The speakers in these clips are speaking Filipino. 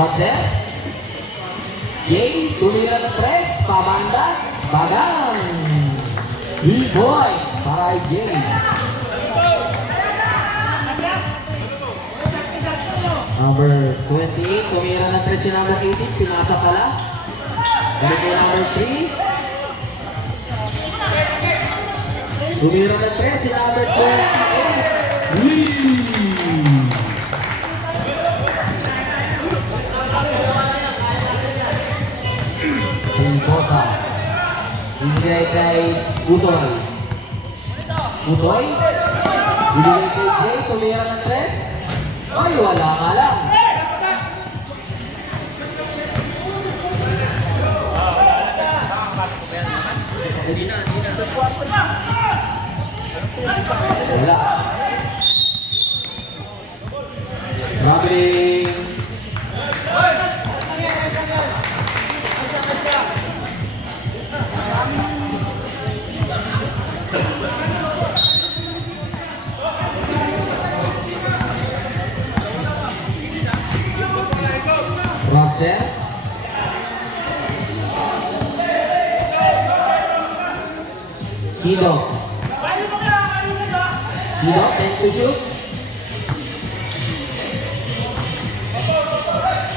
Roger. Jay, tumira ng 3, pabanda, bagang. 3 points para Jay. Number 28, tumira ng 3 si number 18, pinasa pala. Balik kay number 3. Tumira ng 3 si number 28. Bosa. Ibigay kay Utoy. Utoy. Ibigay kay Jay. Tumira ng 3. Ay, wala nga lang. Wala. Traveling. Roger. Kido. Kido, 10 to shoot.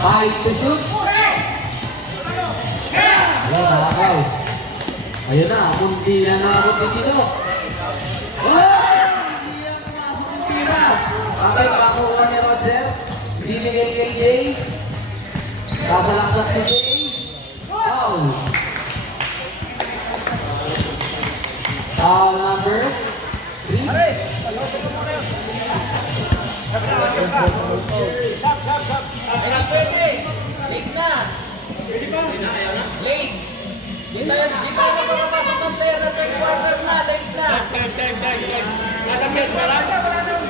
5 to shoot. Ayun, nakakaw. Ayun na, munti na nakakot ni Kido. Wala! Hindi yan pumasok yung tira. Kapit, kakuha ni Roger. Binigay kay Jay. Kasalaksak si Jay. Foul. Foul number 3. Late na. Late. Di tayo na papapasok ng player na third quarter na. Late na.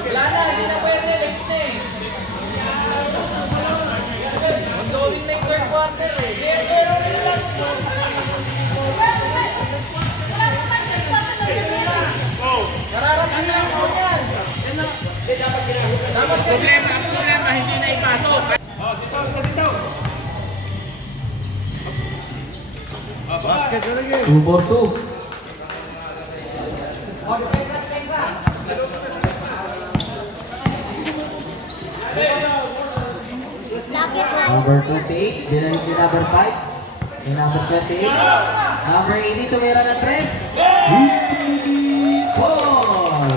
Wala na, di na pwede. Late na eh. Mag-going na yung third quarter eh. Kararating lang po yan. Dapat kasi Problema, hindi na ipasok. Basket na lagi. 2 for 2. Number 28, binalik ni number 5. May number 28. Number 80, tumira ng 3. Ball!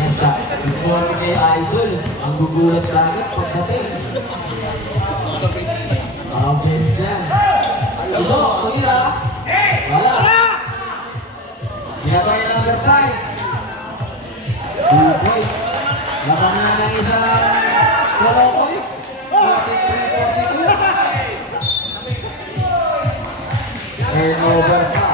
Yan siya. Before kay Idol, ang gugulat lagi pagdating. Obvious yan. Ito, tumira. Wala. Ginagawa yung number 5. 2 points. Labang na ng isang Walokoy. 43-42. Turnover pa.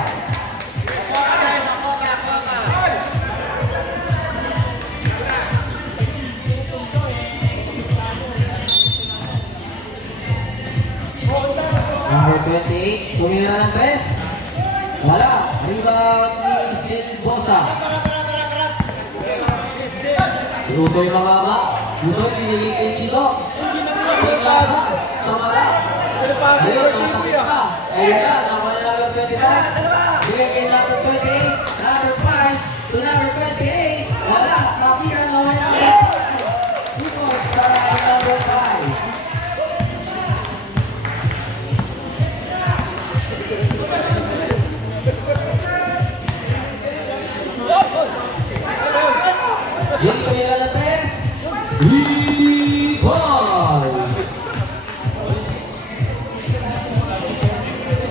Number 28, tumira ng 3. Wala. Rebound ni Silbosa. Si Utoy mababa. Utoy binigay kay Chito. Pinglasa sa mala. Ayun, nakatapit pa. Ayun na, nakuha yung number 25. Bigay kay number 28. Number 5 to number 28. Wala. Kapitan naman yung number 5. 2 points para kay number 5. Jay, tumira ng 3. 3 points.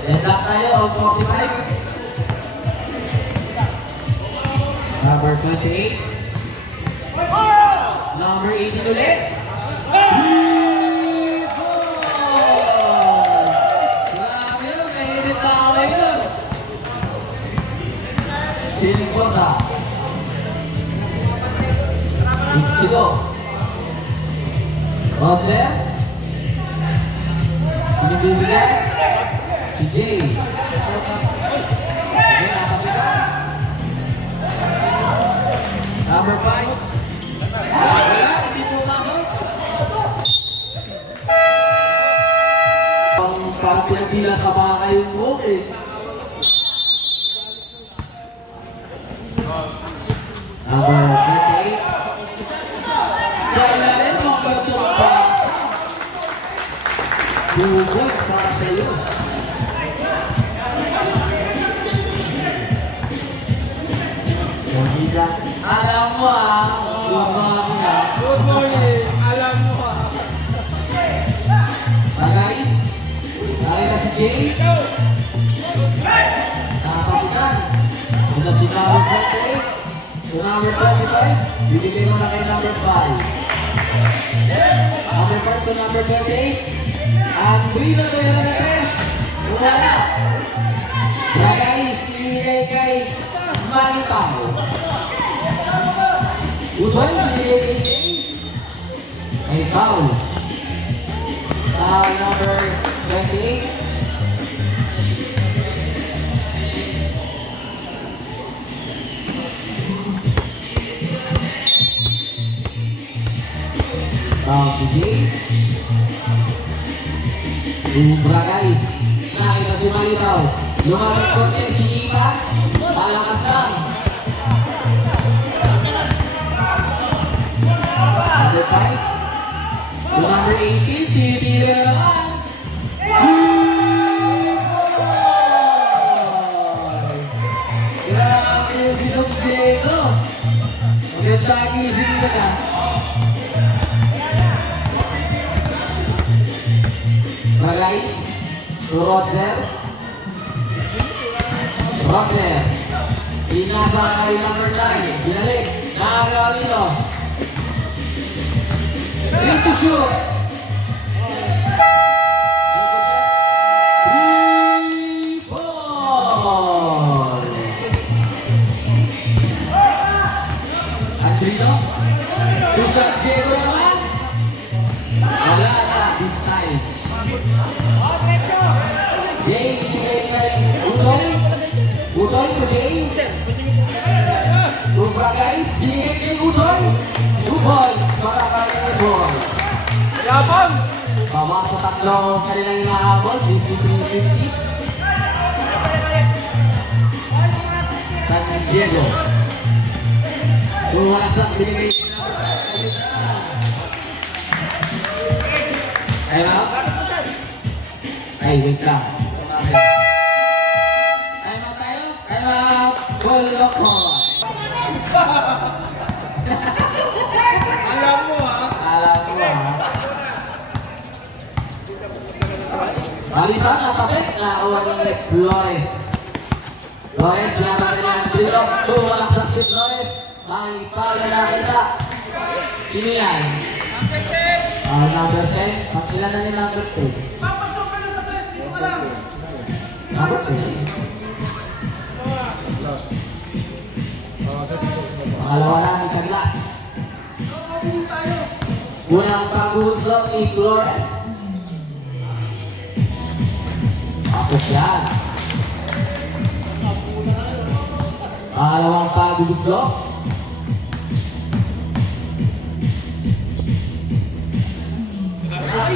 End up tayo, round 45. Number 28. Number 18 ulit. 3 points. Grabe yun, may edit na kamay nun. Silbosa. Chito. Roger. Binibigay. Si Jay. Jay, nakapitan. Number 5. Pila sa baka yung bukid. Number 38. Sa ilalim ng bagong pasa. 2 points para sa iyo. Solida. Alam mo good morning Good morning. Alam mo ha. Guys, nakita si Jay. Nakapapitan. Mula si number 28 to number 25. Bibigay mo na kay number 5. Number 5 to number 28. Andrino Toyonares. Wala. Guys, ibigay kay Manitaw. Utoy, ibigay kay Jay. May foul. Number 28. Jay. Ubra guys. Nakita si Manitaw. Lumapit konti si Ipa. Malakas lang. Number 5. To number 18, titira na naman. Grabe si Subjego. Maganda gising ka na. Guys, to Roger. Roger. Inasa kay number 9. Binalik. Nakagawa nito. Ready to shoot. 3 ball. Andrino. To San Diego naman. Wala na this time. Jay, ibigay kay Utoy. Utoy to Jay. Ubra guys, binigay kay Utoy. 2 points para kay Utoy. Yabang. Bawa sa tatlo kanilang inaabot, 53-50. San Diego. So, walaksak binigay ko na. Time out. Ay, wait lang. Time out tayo. Time out. Goal loko. Alam mo ha. Alam mo Balitan na tapit na uwan ni Flores. Flores, binabagay na ang Andrino. So, walaksak si Flores. May pala na kita. Sino yan? Number 10. Pagkilan na ni number 10. Papasok ka na sa test, dito ka lang. Number 10. Pangalawa na ni Carlas. Unang paghuhuslot ni Flores. Pasok yan. Pangalawang paghuhuslot.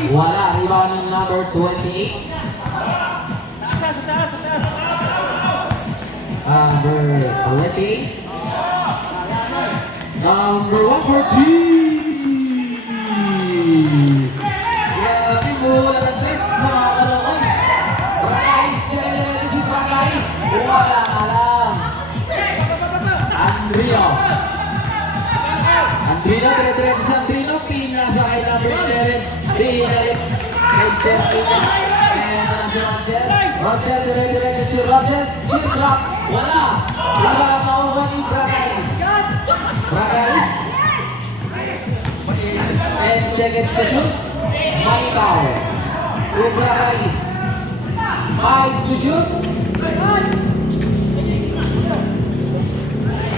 Wala. Rebound ng number 28. Number 28. Number 1 for P. Grabe mo, wala ng tres sa mga kanokoys. Bragais, dire-dire si Bragais. Wala ka lang. Andrino. Andrino, dire-dire si Andrino. Pinasa kay number 11. Pinalit kay Serpino. Kaya ito na si Rosel. Rosel, dire-dire si Rosel. Tear drop. Wala. Wala mauwa ni Bragais. Bragais. 10 seconds to shoot. Manitaw. To Bragais. 5 to shoot.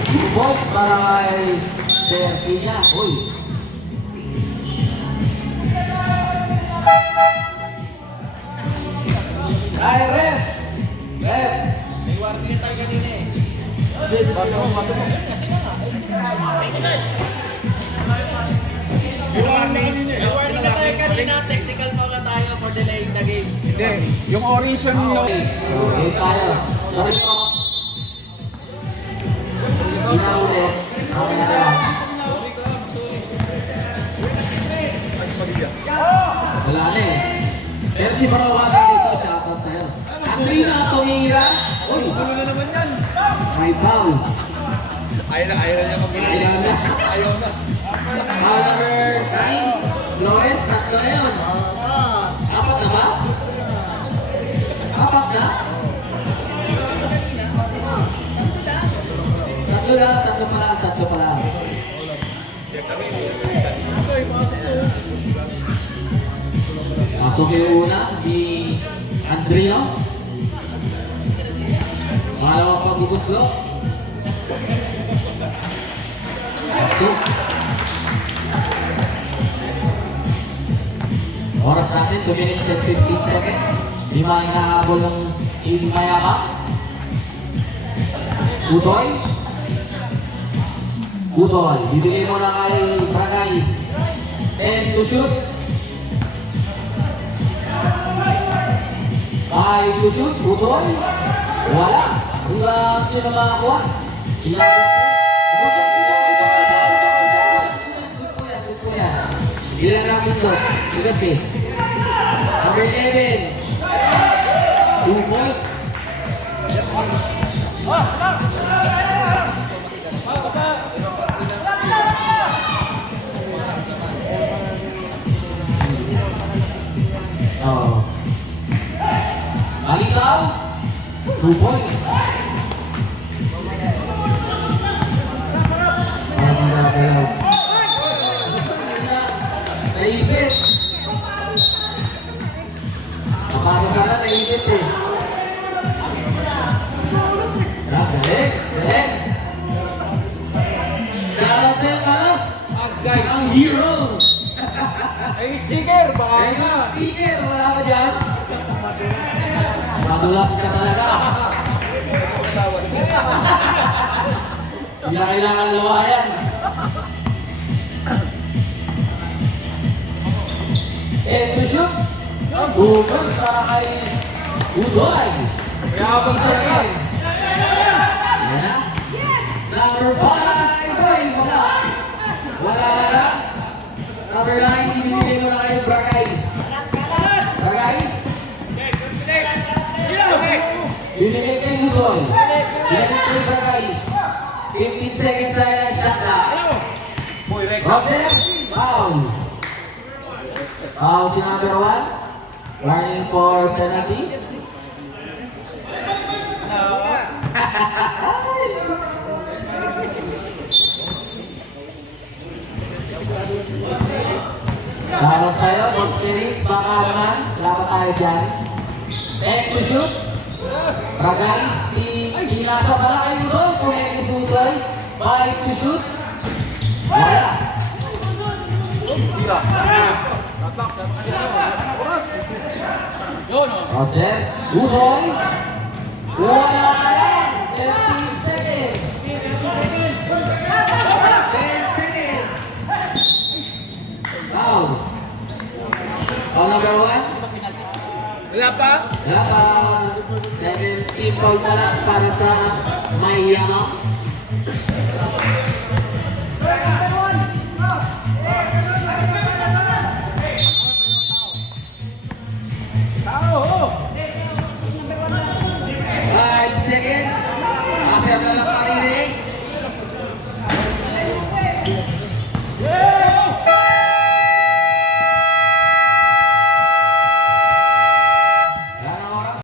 2 points para kay Serpina. Uy. Ay, ref. Ref. May warning tayo kanina eh. Pasok mo, pasok mo. Kasi nga nga. Warning na tayo kanina, technical foul na tayo for delaying the game. Hindi, yung orange yung no. Okay, so game tayo. Sorry po. Pinaulit. Mamaya na lang. Wala na eh. Pero si Barawan dito, shoutout sa'yo. Andrina Tomira. Uy, Ano na naman yan? may foul. Ayaw na niya mag-gulay. Ayaw na. Ayaw na. Foul number 9. Flores, tatlo na yun. Apat na ba? Apat na? Tatlo pa lang. Pasok yung una ni Andrino. Pangalawang pagbubuslo. Pasok. Oras natin, 2 minutes and 15 seconds. 5 hinahabol ng Team Mayama. Butoy, bibigay mo na kay Bragais. 10 to shoot. 5 to shoot, Butoy. Wala. Rebound siya na makakuha. Sila. Good po yan. Bilang namin to. Bigas eh. Number 11. 2 points. Oh. Malitaw. 2 points. Hindi na galaw. Naipit. Napasa sana, naipit eh. Galing. Shoutout sa'yo, Carlos. Ang hero. Ay, sticker! Baka Ay, yung sticker. Wala ka dyan? Madulas ka talaga. Hindi na kailangan luwayan. To shoot. Bukos para kay Udoy. Yabang sa Seconds. Yan na. Number 5. Ay, wala. Wala. Number 9, ibibigay mo na kay Bragais. Bragais. Binigay kay Udoy. Binigay kay Bragais. 15 seconds na yan ang shot na. Roser, foul. Foul si number 1. Warning for penalty. Tapos sa'yo, Boss Felix, baka naman, dapat tayo dyan. 10 to shoot. Bragais, pinasa pala kay Udoy, kumeke si Udoy. 5 to shoot. Wala. Roger, Udoy. Wala ka lang. 15 seconds. 10 seconds. Foul. Foul number 1. Wala pa? Wala pa. 17 foul pa lang para sa Mayama. Tao! 5 seconds.